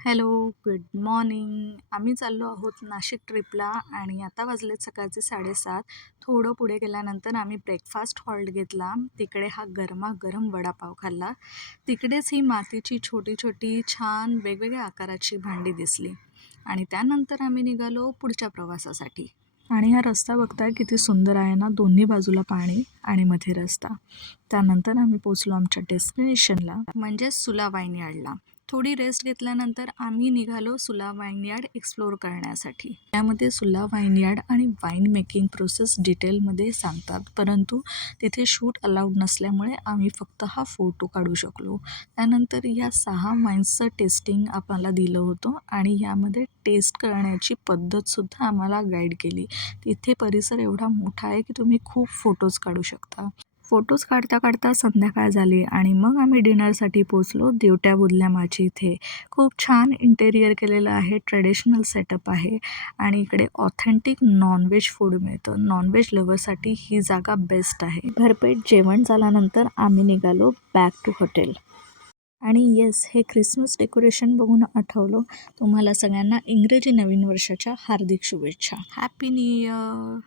Hello, good morning. आम्ही चाललो आहोत नाशिक ट्रिपला आणि आता वाजलेत सकाळचे 7:30. थोडं पुढे गेल्यानंतर आम्ही ब्रेकफास्ट हॉल्ट घेतला. तिकडे हा गरमागरम वडापाव खाल्ला. तिकडेच ही मातीची छोटी-छोटी छान वेगवेगळ्या आकाराची भांडी दिसली आणि त्यानंतर आम्ही निघालो पुढच्या प्रवासासाठी. आणि हा रस्ता बघताय किती सुंदर आहे ना, दोन्ही बाजूला पाणी आणि मध्ये रस्ता. त्यानंतर आम्ही पोचलो आमच्या डेस्टिनेशनला म्हणजेच सुला वाईनयार्डला. थोडी रेस्ट घेतल्यानंतर आम्ही निघालो सुला वाईनयार्ड एक्सप्लोअर करण्यासाठी. त्यामध्ये सुला वाईनयार्ड आणि वाईन मेकिंग प्रोसेस डिटेलमध्ये सांगतात, परंतु तिथे शूट अलाउड नसल्यामुळे आम्ही फक्त हा फोटो काढू शकलो. त्यानंतर या 6 वाईन्सचं टेस्टिंग आम्हाला दिलं होतं आणि यामध्ये टेस्ट करण्याची पद्धतसुद्धा आम्हाला गाईड केली. तिथे परिसर एवढा मोठा आहे की तुम्ही खूप फोटोज काढू शकता. फोटोज काढता काढता संध्याकाळ झाली आणि मग आम्ही डिनरसाठी पोचलो देवट्या बुधल्या माची इथे. खूप छान इंटेरियर केलेलं आहे, ट्रेडिशनल सेटअप आहे आणि इकडे ऑथेंटिक नॉनव्हेज फूड मिळतं. नॉनव्हेज लव्हरसाठी ही जागा बेस्ट आहे. भरपेट जेवण झाल्यानंतर आम्ही निघालो बॅक टू हॉटेल. आणि येस, हे ख्रिसमस डेकोरेशन बघून आठवलं, तुम्हाला सगळ्यांना इंग्रजी नवीन वर्षाच्या हार्दिक शुभेच्छा. Happy new year.